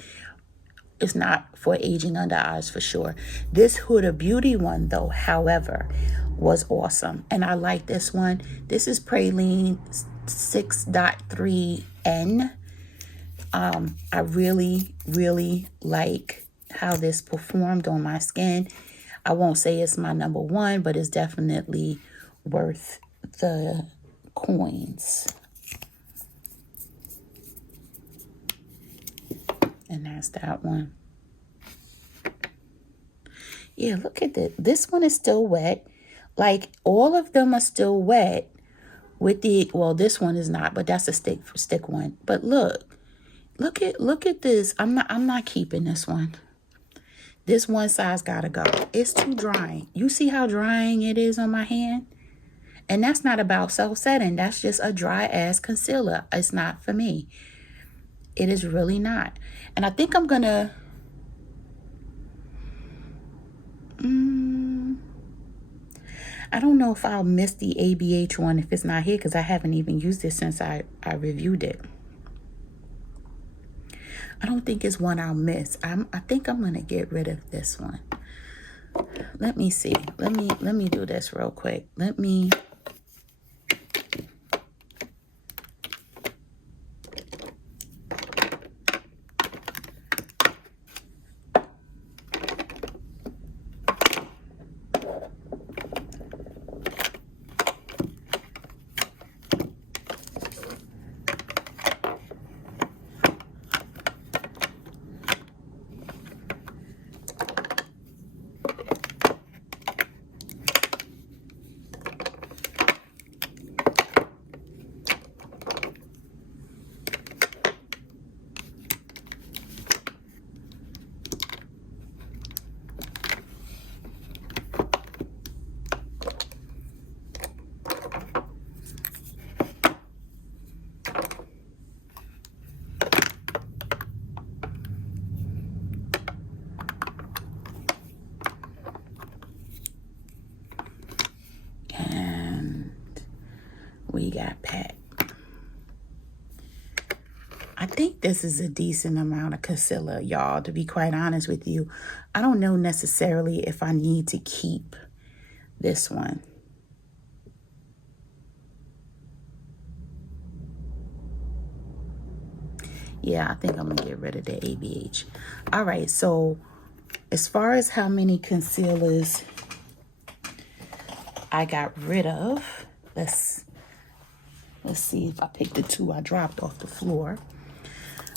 It's not for aging under eyes for sure. This Huda Beauty one though, however, was awesome. And I like this one. This is Praline 6.3N. I really, really like how this performed on my skin. I won't say it's my number one, but it's definitely worth the coins. And that's that one. Yeah, look at this. This one is still wet. Like, all of them are still wet with well, this one is not, but that's a stick one. But look at this. I'm not keeping this one. This one size gotta go. It's too drying. You see how drying it is on my hand? And that's not about self-setting. That's just a dry ass concealer. It's not for me. It is really not. And I think I'm gonna I don't know if I'll miss the ABH one if it's not here, because I haven't even used it since I reviewed it. I don't think it's one I'll miss. I think I'm gonna get rid of this one. Let me see. Let me do this real quick. We got Pat. I think this is a decent amount of concealer, y'all, to be quite honest with you. I don't know necessarily if I need to keep this one. Yeah, I think I'm gonna get rid of the ABH. All right, so as far as how many concealers I got rid of, let's see if I picked the two I dropped off the floor.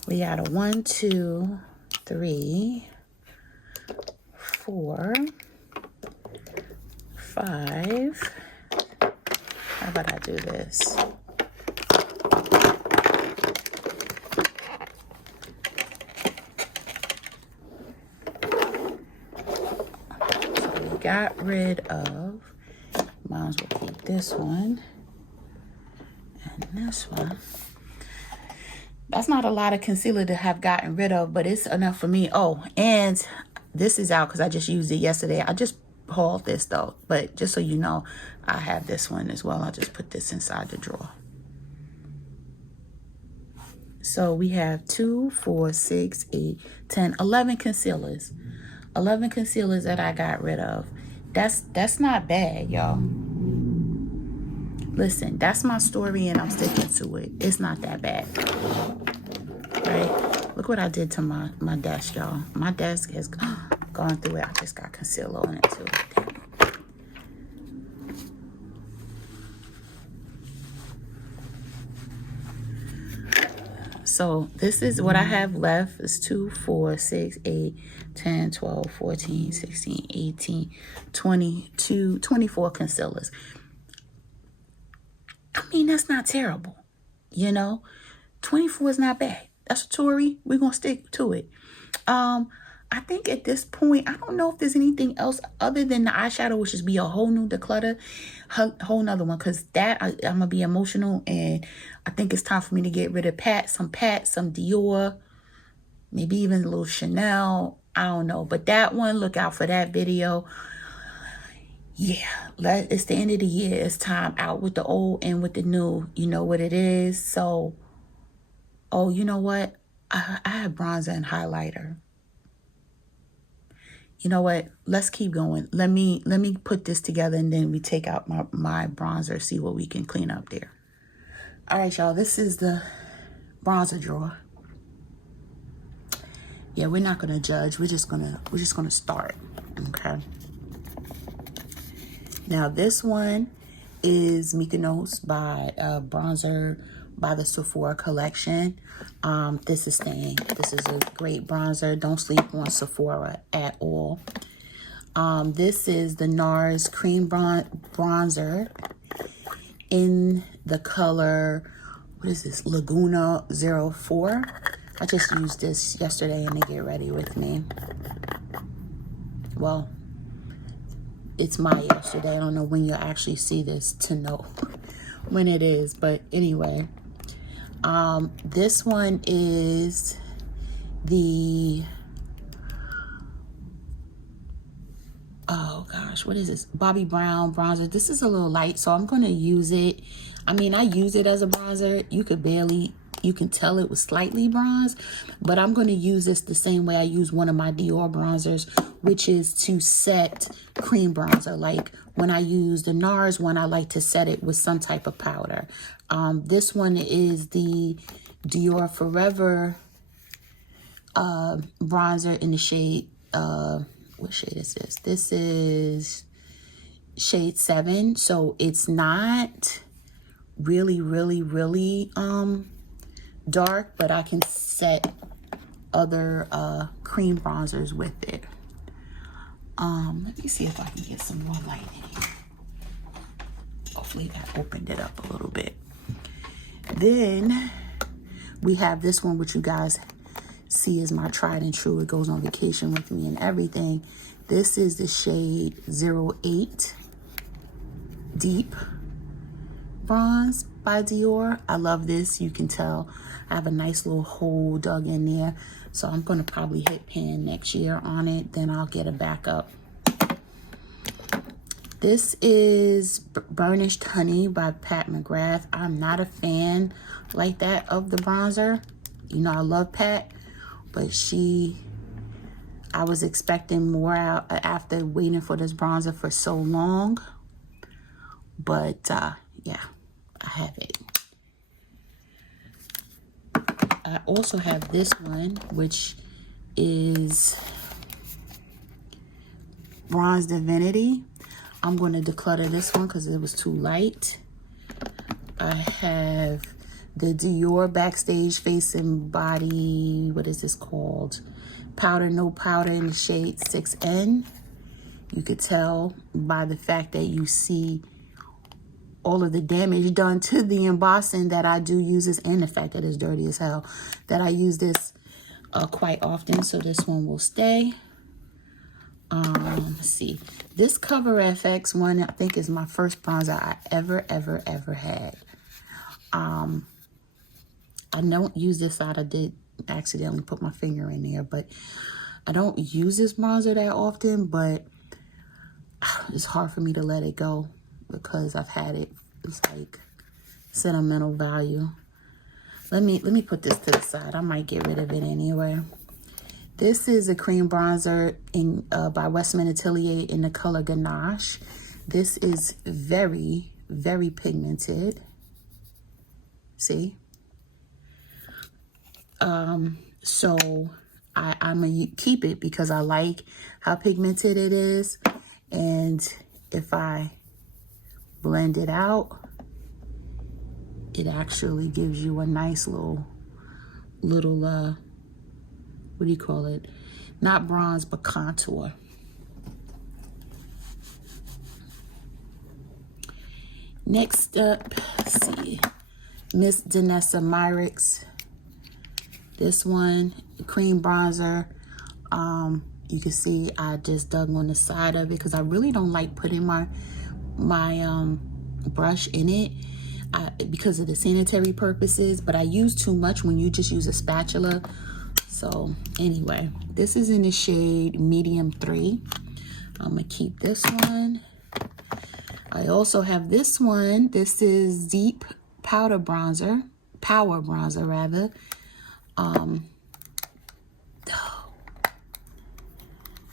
We got a 1, 2, 3, 4, 5. How about I do this? So we got rid of, might as well keep this one. And this one. That's not a lot of concealer to have gotten rid of, but it's enough for me. Oh, and this is out because I just used it yesterday. I just hauled this though, but just so you know, I have this one as well. I'll just put this inside the drawer. So we have 2, 4, 6, 8, 10, 11 concealers. 11 concealers that I got rid of. That's not bad, y'all. Listen, that's my story and I'm sticking to it. It's not that bad. Right? Look what I did to my desk, y'all. My desk has gone through it. I just got concealer on it too. So this is what I have left. It's 2, 4, 6, 8, 10, 12, 14, 16, 18, 22, 24 concealers. I mean, that's not terrible. You know, 24 is not bad. That's a Tory. We're going to stick to it. I think at this point, I don't know if there's anything else other than the eyeshadow, which is be a whole new declutter, whole nother one, because that I'm going to be emotional, and I think it's time for me to get rid of some Dior, maybe even a little Chanel. I don't know, but that one, look out for that video. Yeah, it's the end of the year. It's time out with the old and with the new. You know what it is. So, oh, you know what? I have bronzer and highlighter. You know what? Let's keep going. Let me put this together, and then we take out my bronzer, see what we can clean up there. All right, y'all. This is the bronzer drawer. Yeah, we're not gonna judge. We're just gonna start. Okay. Now this one is Mykonos by bronzer by the Sephora collection. This is staying. This is a great bronzer. Don't sleep on Sephora at all. This is the NARS cream bronzer in the color, what is this, Laguna 04. I just used this yesterday and to get ready with me. Well, it's my yesterday. I don't know when you'll actually see this to know when it is, but anyway. This one is the, oh gosh, what is this? Bobbi Brown bronzer. This is a little light, so I'm going to use it. I mean, I use it as a bronzer. You can tell it was slightly bronzed, but I'm going to use this the same way I use one of my Dior bronzers, which is to set cream bronzer. Like when I use the NARS one, I like to set it with some type of powder. This one is the Dior Forever bronzer in the shade, what shade is this? This is shade 7. So it's not really, really, really dark, but I can set other cream bronzers with it. Let me see if I can get some more light in here. Hopefully that opened it up a little bit. Then we have this one, which you guys see is my tried and true. It goes on vacation with me and everything. This is the shade 08 Deep Bronze by Dior. I love this. You can tell I have a nice little hole dug in there. So I'm going to probably hit pan next year on it. Then I'll get a backup. This is Burnished Honey by Pat McGrath. I'm not a fan like that of the bronzer. You know, I love Pat, but I was expecting more out after waiting for this bronzer for so long. But yeah, I have it. I also have this one, which is Bronze Divinity. I'm going to declutter this one because it was too light. I have the Dior Backstage Face and Body, what is this called? Powder No Powder in the shade 6N. You could tell by the fact that you see all of the damage done to the embossing that I do use this, and the fact that it's dirty as hell, that I use this quite often. So this one will stay. Let's see. This Cover FX one, I think, is my first bronzer I ever had. I don't use this side. I did accidentally put my finger in there, but I don't use this bronzer that often, but it's hard for me to let it go because I've had it. It's like sentimental value. Let me put this to the side. I might get rid of it anyway. This is a cream bronzer by Westman Atelier in the color Ganache. This is very, very pigmented. See? So I'm gonna keep it because I like how pigmented it is. And if I blend it out, it actually gives you a nice little little, what do you call it? Not bronze, but contour. Next up, let's see, Miss Danessa Myricks. This one, cream bronzer. You can see I just dug on the side of it because I really don't like putting my brush in it because of the sanitary purposes, but I use too much when you just use a spatula. So anyway, this is in the shade medium 3. I'm gonna keep this one. I also have this one. This is deep power bronzer rather.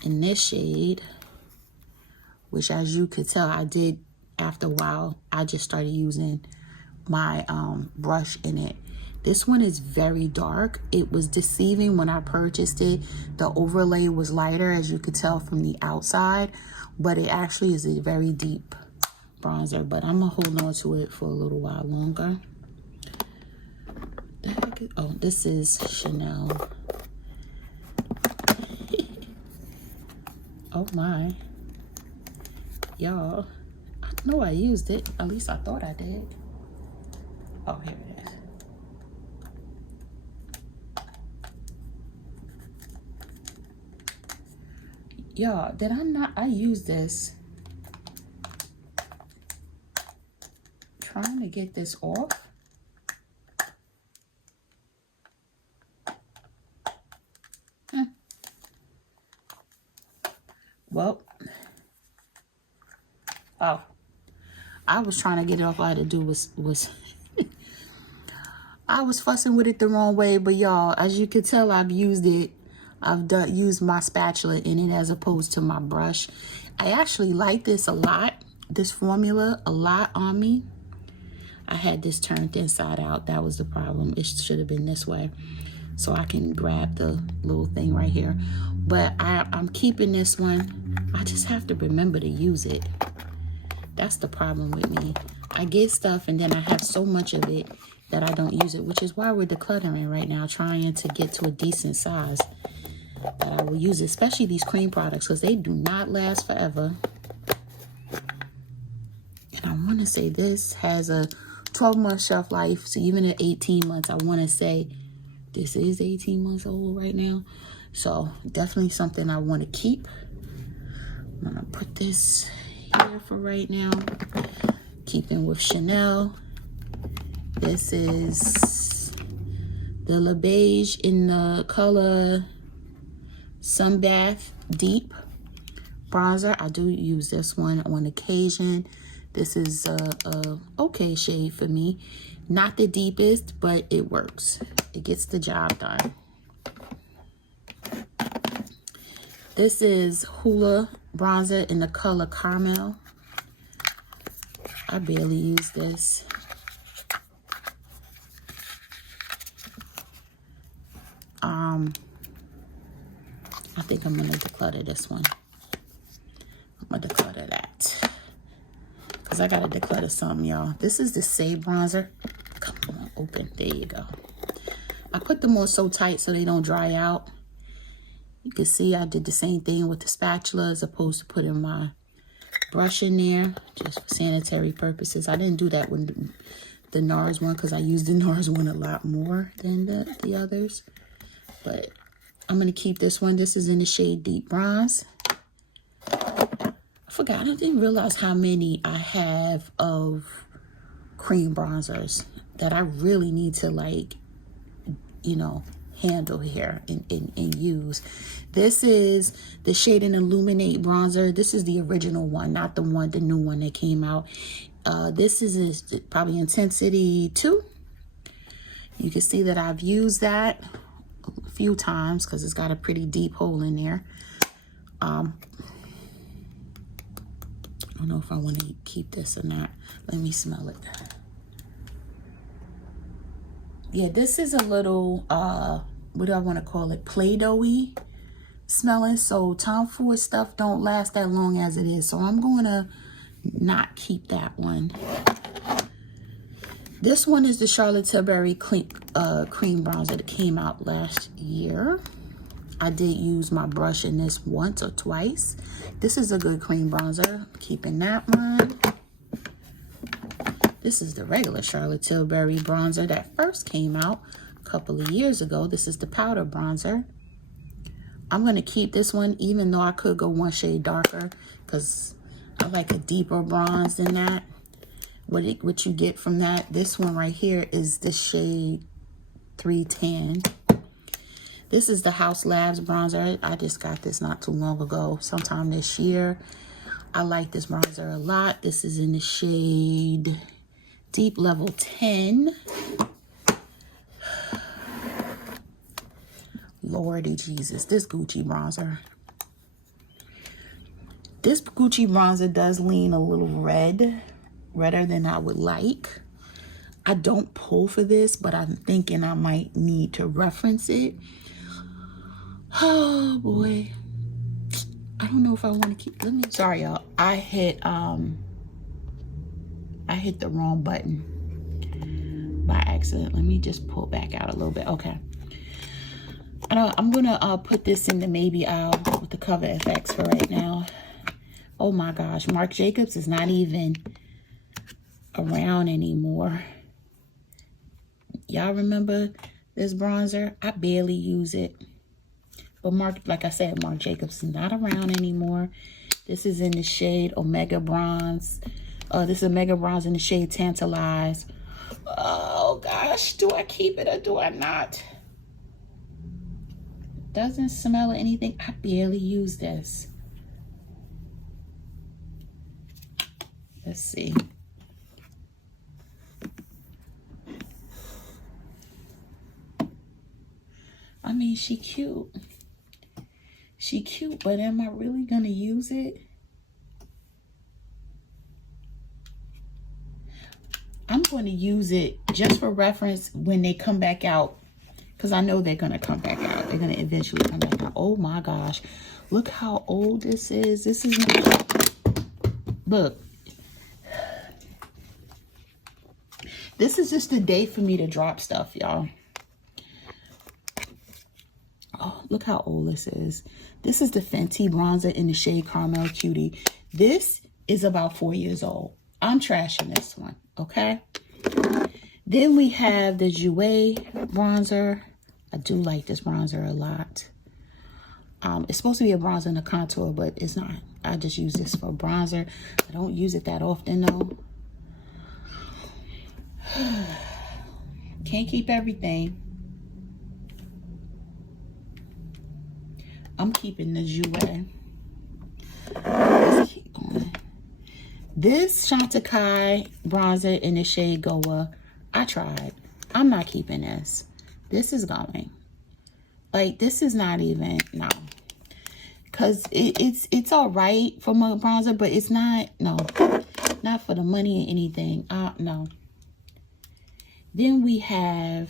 In this shade, which as you could tell, I did after a while, I just started using my brush in it. This one is very dark. It was deceiving when I purchased it. The overlay was lighter, as you could tell from the outside, but it actually is a very deep bronzer. But I'm gonna hold on to it for a little while longer. The heck is, oh, this is Chanel. Oh my, y'all, I know I used it. At least I thought I did. Oh, here it is. Y'all, did I not? I used this. Trying to get this off. Well, oh, I was trying to get it off. All I had to do was I was fussing with it the wrong way. But y'all, as you can tell, I've used it. I've used my spatula in it as opposed to my brush. I actually like this a lot, this formula a lot on me. I had this turned inside out. That was the problem. It should have been this way. So I can grab the little thing right here. But I'm keeping this one. I just have to remember to use it. That's the problem with me. I get stuff and then I have so much of it that I don't use it, which is why we're decluttering right now, trying to get to a decent size that I will use it, especially these cream products, because they do not last forever. And I want to say this has a 12-month shelf life, so even at 18 months, I want to say this is 18 months old right now. So definitely something I want to keep. I'm going to put this here for right now. Keeping with Chanel. This is the Le Beige in the color Sunbath Deep bronzer. I do use this one on occasion. This is a okay shade for me. Not the deepest, but it works. It gets the job done. This is Hoola bronzer in the color Caramel. I barely use this. I think I'm gonna declutter this one. I'm gonna declutter that. Cause I gotta declutter something, y'all. This is the Say bronzer. Come on, open, there you go. I put them on so tight so they don't dry out. You can see I did the same thing with the spatula as opposed to putting my brush in there just for sanitary purposes. I didn't do that with the NARS one because I used the NARS one a lot more than the others. But I'm going to keep this one. This is in the shade Deep Bronze. I forgot. I didn't realize how many I have of cream bronzers that I really need to, like, you know, handle here and use. This is the shade and Illuminate bronzer. This is the original one, not the new one that came out. This is probably Intensity 2. You can see that I've used that a few times because it's got a pretty deep hole in there. I don't know if I want to keep this or not. Let me smell it. Yeah, this is a little, what do I want to call it? Play-Doh-y smelling. So Tom Ford stuff don't last that long as it is. So I'm going to not keep that one. This one is the Charlotte Tilbury cream bronzer that came out last year. I did use my brush in this once or twice. This is a good cream bronzer. Keeping that one. This is the regular Charlotte Tilbury bronzer that first came out a couple of years ago. This is the powder bronzer. I'm going to keep this one, even though I could go one shade darker, because I like a deeper bronze than that. What you get from that, this one right here is the shade 310. This is the House Labs bronzer. I just got this not too long ago, sometime this year. I like this bronzer a lot. This is in the shade Deep Level 10. Lordy Jesus, this Gucci bronzer. This Gucci bronzer does lean a little redder than I would like. I don't pull for this, but I'm thinking I might need to reference it. Oh boy, I don't know if I want to keep. Sorry y'all, I hit the wrong button by accident. Let me just pull back out a little bit. Okay, I'm gonna put this in the maybe aisle with the cover effects for right now. Oh my gosh, Marc Jacobs is not even around anymore. Y'all remember this bronzer? I barely use it. But like I said, Marc Jacobs is not around anymore. This is in the shade Omega Bronze. This is Omega Bronze in the shade Tantalize. Oh gosh, do I keep it or do I not? Doesn't smell or anything. I barely use this. Let's see. I mean, she cute. She cute, but am I really gonna use it? I'm going to use it just for reference when they come back out, because I know they're gonna come back out. They're gonna eventually come back out. Oh my gosh, look how old this is. This is not, look. This is just a day for me to drop stuff, y'all. Oh, look how old this is. This is the Fenty bronzer in the shade Caramel Cutie. This is about 4 years old. I'm trashing this one, okay? Then we have the Jouer bronzer. I do like this bronzer a lot. It's supposed to be a bronzer and a contour, but it's not. I just use this for bronzer. I don't use it that often, though. Can't keep everything. I'm keeping the Jouer. Let's keep going. This Chantecaille bronzer in the shade Goa, I tried. I'm not keeping this. This is going. Like, this is not even, no. Because it's all right from a bronzer, but it's not, no. Not for the money or anything. No. Then we have,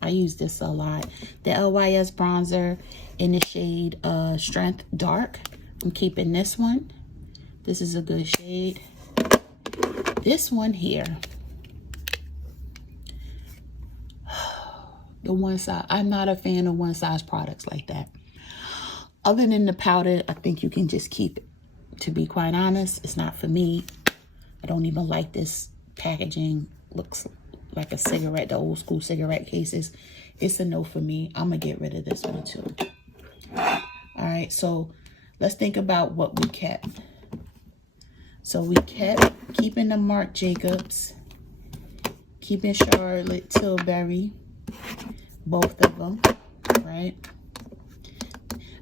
I use this a lot, the LYS bronzer in the shade Strength Dark. I'm keeping this one. This is a good shade. This one here, the one size. I'm not a fan of one size products like that. Other than the powder, I think you can just keep it. To be quite honest, it's not for me. I don't even like this packaging. Looks like a cigarette, the old school cigarette cases. It's a no for me. I'm gonna get rid of this one too. All right, so let's think about what we kept. So we kept keeping the Marc Jacobs, keeping Charlotte Tilbury, both of them, right?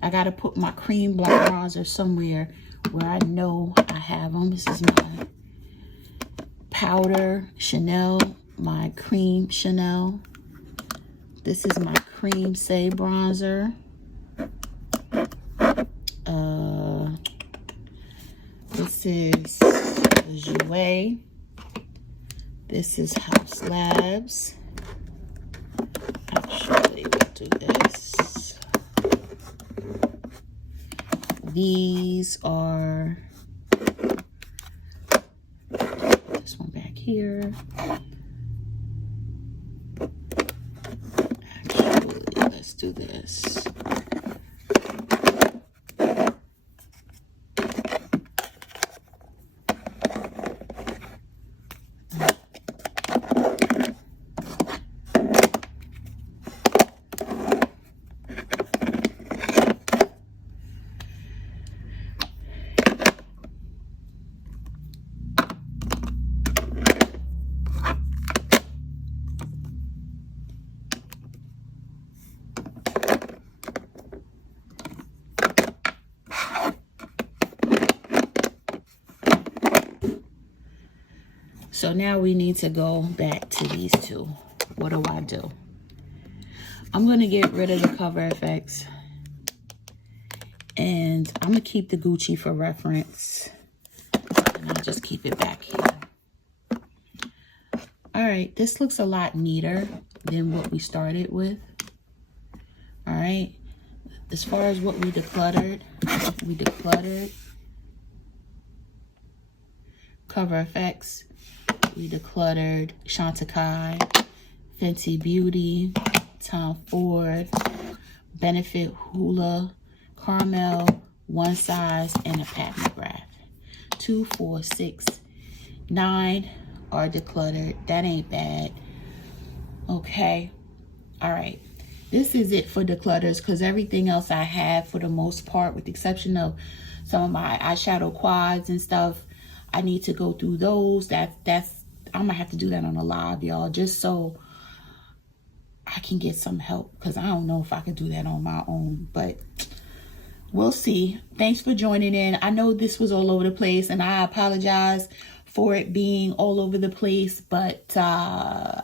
I gotta put my cream black bronzer somewhere where I know I have them. This is my powder Chanel, my cream Chanel. This is my cream Say bronzer. This is Jouer. This is House Labs. Actually, we'll do this. These are, this one back here. do this. So now we need to go back to these two. What do? I'm going to get rid of the cover effects. And I'm going to keep the Gucci for reference. And I'll just keep it back here. All right, this looks a lot neater than what we started with. All right, as far as what we decluttered cover effects. We decluttered Chantecaille, Fenty Beauty, Tom Ford, Benefit Hula, Carmel, One Size, and a Pat McGrath. 2, 4, 6, 9 are decluttered. That ain't bad. Okay. All right. This is it for declutters because everything else I have for the most part, with the exception of some of my eyeshadow quads and stuff, I need to go through those. I'm gonna have to do that on a live, y'all, just so I can get some help, because I don't know if I can do that on my own, but we'll see. Thanks for joining in. I know this was all over the place, and I apologize for it being all over the place, but I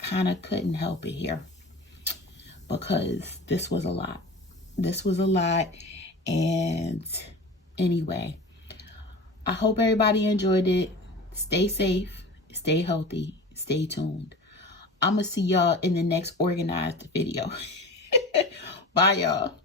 kind of couldn't help it here because this was a lot. And anyway, I hope everybody enjoyed it. Stay safe. Stay healthy. Stay tuned. I'm going to see y'all in the next organized video. Bye, y'all.